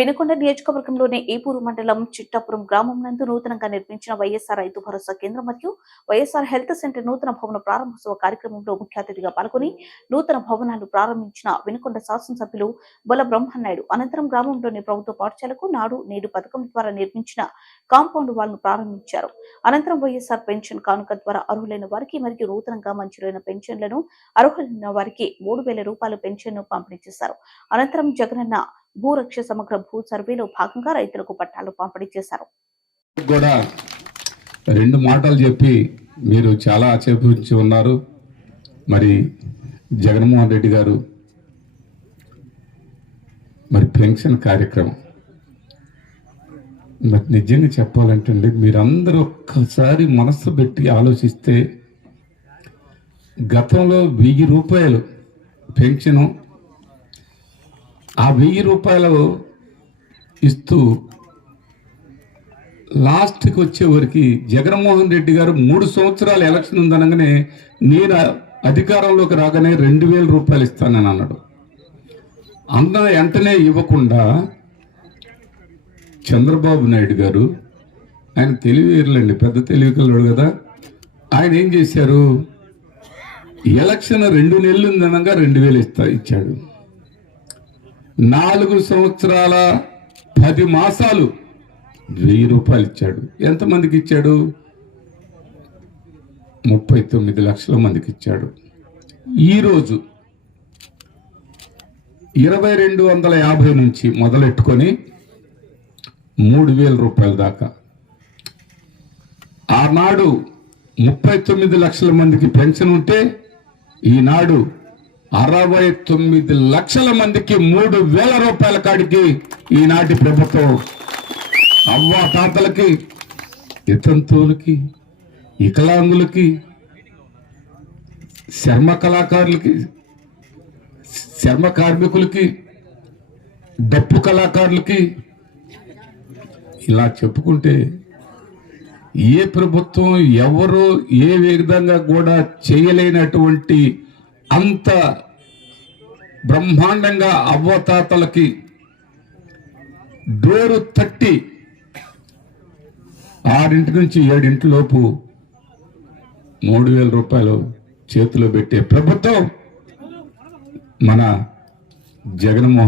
వినుకొండ నియోజకవర్గంలోని ఏపూరు మండలం చిట్టాపురం గ్రామం నందు నూతనంగా నిర్మించిన వైఎస్ఆర్ రైతు భరోసా కేంద్రం మరియు వైఎస్ఆర్ హెల్త్ సెంటర్ నూతన భవన ప్రారంభోత్సవ కార్యక్రమంలో ముఖ్య అతిథిగా పాల్గొని నూతన భవనాలు ప్రారంభించిన వినుకొండ శాసనసభ్యులు బొల్ల బ్రహ్మనాయుడు అనంతరం గ్రామంలోని ప్రభుత్వ పాఠశాలకు నాడు నేడు పథకం ద్వారా నిర్మించిన కాంపౌండ్ వాల్ ను ప్రారంభించారు. అనంతరం వైఎస్ఆర్ పెన్షన్ కానుక ద్వారా అర్హులైన వారికి మరియు నూతనంగా మంజూరైన పెన్షన్లను అర్హులైన వారికి 3,000 రూపాయల పెన్షన్ ను పంపిణీ చేశారు. అనంతరం జగనన్న భూరక్ష సమగ్ర భూ సర్వేలో భాగంగా రైతులకు పట్టాలు పంపిణీ చేశారు. కూడా రెండు మాటలు చెప్పి మీరు చాలా ఆక్షేపించి ఉన్నారు. మరి జగన్మోహన్ రెడ్డి గారు మరి పెన్షన్ కార్యక్రమం మరి నిజంగా చెప్పాలంటే మీరందరూ ఒక్కసారి మనస్సు పెట్టి ఆలోచిస్తే గతంలో 1000 రూపాయలు పెన్షను ఆ 1000 రూపాయలు ఇస్తూ లాస్ట్కి వచ్చేవరకు జగన్మోహన్ రెడ్డి గారు 3 సంవత్సరాలు ఎలక్షన్ ఉందనగానే నేను అధికారంలోకి రాగానే 2,000 రూపాయలు ఇస్తానని అన్నాడు. అన్న వెంటనే ఇవ్వకుండా చంద్రబాబు నాయుడు గారు, ఆయన తెలివిలేండి, పెద్ద తెలివికల్లోడు కదా, ఆయన ఏం చేశారు, ఎలక్షన్ 2 నెలలు ఉందనగా 2,000 ఇచ్చాడు. 4 సంవత్సరాల 10 మాసాలు 1,000 రూపాయలు ఇచ్చాడు. ఎంతమందికి ఇచ్చాడు? 39 లక్షల మందికి ఇచ్చాడు. ఈరోజు 2,250 నుంచి మొదలెట్టుకొని 3,000 రూపాయల దాకా, ఆనాడు 39 లక్షల మందికి పెన్షన్ ఉంటే ఈనాడు 69 లక్షల మందికి 3,000 రూపాయల కాడికి ఈనాటి ప్రభుత్వం అవ్వా తాతలకి, వితంతువులకి, వికలాంగులకి, చర్మ కళాకారులకి, చర్మ కార్మికులకి, డప్పు కళాకారులకి, ఇలా చెప్పుకుంటే ఏ ప్రభుత్వం ఎవరు ఏ విధంగా కూడా చేయలేనటువంటి అంత బ్రహ్మాండంగా అవ్వతాతలకి డోరు తట్టి 6 నుంచి 7 లోపు 3,000 రూపాయలు చేతిలో పెట్టే ప్రభుత్వం మన జగన్మోహన్